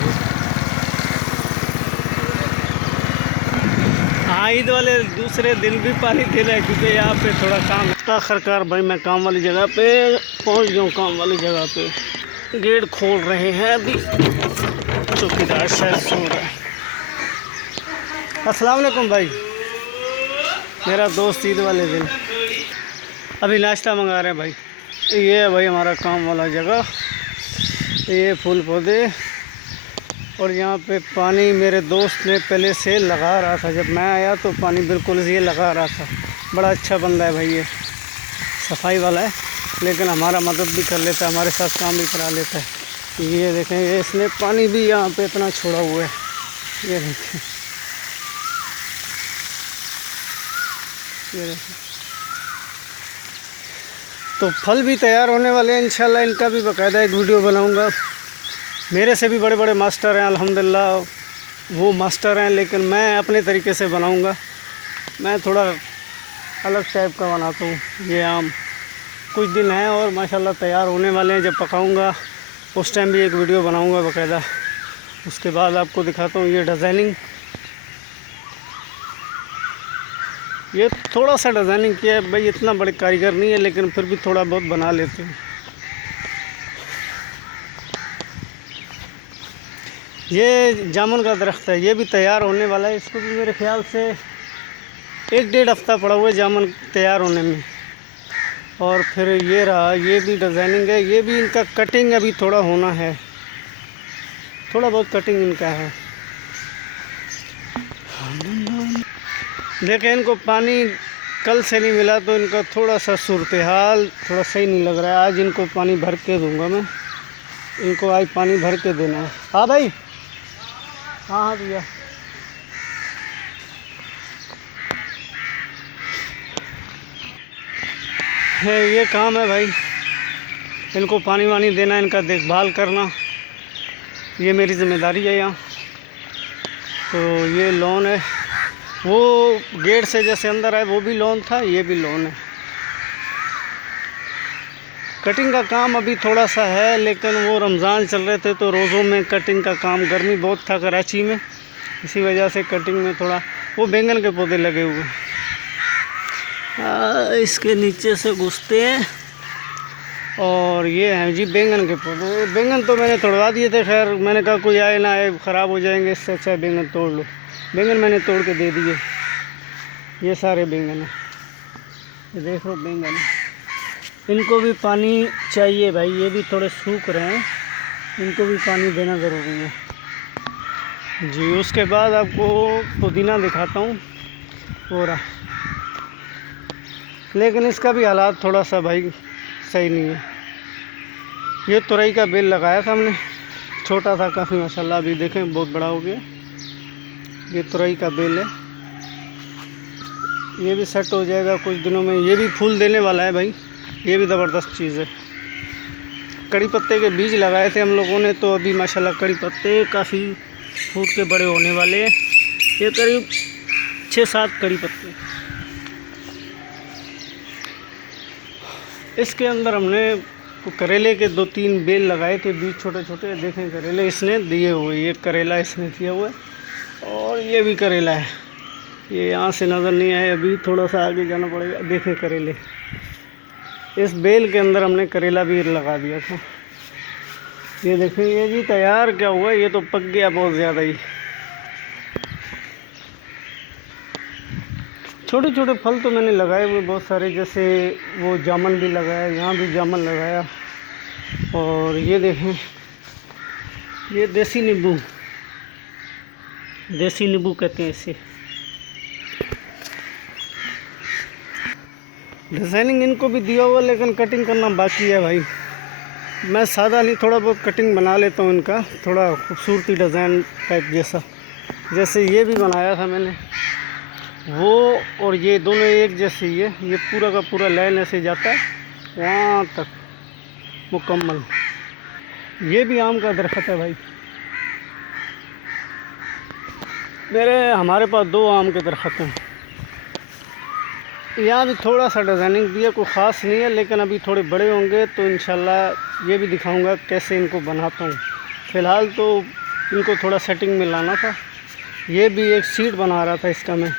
देखो। हाँ, ईद वाले दूसरे दिन भी पानी दे रहा है क्योंकि यहाँ पे थोड़ा काम है। आखिरकार भाई मैं काम वाली जगह पे पहुँच गया हूँ। काम वाली जगह पे गेट खोल रहे हैं अभी, चौकीदार शायद सो रहा है। अस्सलाम वालेकुम भाई, मेरा दोस्त ईद वाले दिन अभी नाश्ता मंगा रहे हैं भाई। ये है भाई हमारा काम वाला जगह, ये फूल पौधे। और यहाँ पे पानी मेरे दोस्त ने पहले से लगा रहा था, जब मैं आया तो पानी बिल्कुल ये लगा रहा था। बड़ा अच्छा बंदा है भाई, ये सफाई वाला है लेकिन हमारा मदद भी कर लेता है, हमारे साथ काम भी करा लेता है। ये देखें, ये इसने पानी भी यहाँ पे इतना छोड़ा हुआ है, ये देखें, ये देखें। तो फल भी तैयार होने वाले हैं इंशाल्लाह, इनका भी बाकायदा एक वीडियो बनाऊंगा। मेरे से भी बड़े बड़े मास्टर हैं अल्हम्दुलिल्लाह, वो मास्टर हैं, लेकिन मैं अपने तरीके से बनाऊंगा। मैं थोड़ा अलग टाइप का बनाता हूँ। ये आम कुछ दिन हैं और माशाल्लाह तैयार होने वाले हैं। जब पकाऊंगा उस टाइम भी एक वीडियो बनाऊंगा बाकायदा। उसके बाद आपको दिखाता हूँ ये डिज़ाइनिंग। ये थोड़ा सा डिज़ाइनिंग किया है भाई, इतना बड़े कारीगर नहीं है लेकिन फिर भी थोड़ा बहुत बना लेते हैं। ये जामुन का दरख्त है, ये भी तैयार होने वाला है। इसको भी मेरे ख्याल से 1-1.5 हफ्ता पड़ा हुआ है जामुन तैयार होने में। और फिर ये रहा, ये भी डिज़ाइनिंग है, ये भी इनका कटिंग अभी थोड़ा होना है, थोड़ा बहुत कटिंग इनका है। देखें, इनको पानी कल से नहीं मिला तो इनका थोड़ा सा सूरत हाल थोड़ा सही नहीं लग रहा है। आज इनको पानी भर के दूंगा मैं, इनको आज पानी भर के देना है। हाँ भाई, हाँ हाँ भैया। है ये काम है भाई, इनको पानी वानी देना, इनका देखभाल करना, ये मेरी ज़िम्मेदारी है यहाँ। तो ये लॉन है, वो गेट से जैसे अंदर आए वो भी लॉन था, ये भी लॉन है। कटिंग का काम अभी थोड़ा सा है लेकिन वो रमज़ान चल रहे थे तो रोज़ों में कटिंग का काम, गर्मी बहुत था कराची में, इसी वजह से कटिंग में थोड़ा। वो बैंगन के पौधे लगे हुए, इसके नीचे से घुसते हैं। और ये हैं जी बैंगन के पौधे। बैंगन तो मैंने तोड़वा दिए थे, खैर मैंने कहा कोई आए ना आए, ख़राब हो जाएंगे, इससे अच्छा बैंगन तोड़ लो। बैंगन मैंने तोड़ के दे दिए, ये सारे बैंगन हैं, ये देख लो बैंगन है। इनको भी पानी चाहिए भाई, ये भी थोड़े सूख रहे हैं, इनको भी पानी देना ज़रूरी है जी। उसके बाद आपको पुदीना दिखाता हूँ, हो रहा, लेकिन इसका भी हालात थोड़ा सा भाई सही नहीं है। ये तुरई का बेल लगाया था हमने, छोटा था काफ़ी माशाल्लाह, अभी देखें बहुत बड़ा हो गया। ये तुरई का बेल है, ये भी सेट हो जाएगा कुछ दिनों में। ये भी फूल देने वाला है भाई, ये भी ज़बरदस्त चीज़ है। कड़ी पत्ते के बीज लगाए थे हम लोगों ने, तो अभी माशाल्लाह कड़ी पत्ते काफ़ी फूट के बड़े होने वाले हैं। ये करीब 6-7 कड़ी पत्ते। इसके अंदर हमने करेले के 2-3 बेल लगाए थे, बीज छोटे छोटे, देखें करेले इसने दिए हुए, ये करेला इसने किया हुआ है। और ये भी करेला है, ये यहाँ से नज़र नहीं आए, अभी थोड़ा सा आगे जाना पड़ेगा। देखें करेले, इस बेल के अंदर हमने करेला भी लगा दिया था। ये देखें, ये जी तैयार क्या हुआ, ये तो पक गया बहुत ज़्यादा ही। छोटे छोटे फल तो मैंने लगाए हुए बहुत सारे, जैसे वो जामुन भी लगाया, यहाँ भी जामुन लगाया। और ये देखें, ये देसी नींबू, देसी नींबू कहते हैं इसे। डिज़ाइनिंग इनको भी दिया हुआ लेकिन कटिंग करना बाकी है भाई। मैं सादा नहीं, थोड़ा बहुत कटिंग बना लेता हूँ इनका, थोड़ा खूबसूरती डिज़ाइन टाइप जैसा। जैसे ये भी बनाया था मैंने, वो और ये दोनों एक जैसे ही है। ये पूरा का पूरा लाइन ऐसे जाता है वहाँ तक मुकम्मल। ये भी आम का दरख्त है भाई, हमारे पास 2 आम के दरख्त हैं। यहाँ भी थोड़ा सा डिज़ाइनिंग दिया, कोई ख़ास नहीं है, लेकिन अभी थोड़े बड़े होंगे तो इंशाल्लाह ये भी दिखाऊंगा कैसे इनको बनाता हूँ। फ़िलहाल तो इनको थोड़ा सेटिंग में लाना था। ये भी एक सीट बना रहा था इसका मैं,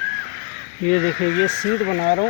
ये देखिए ये सीट बना रहा हूँ।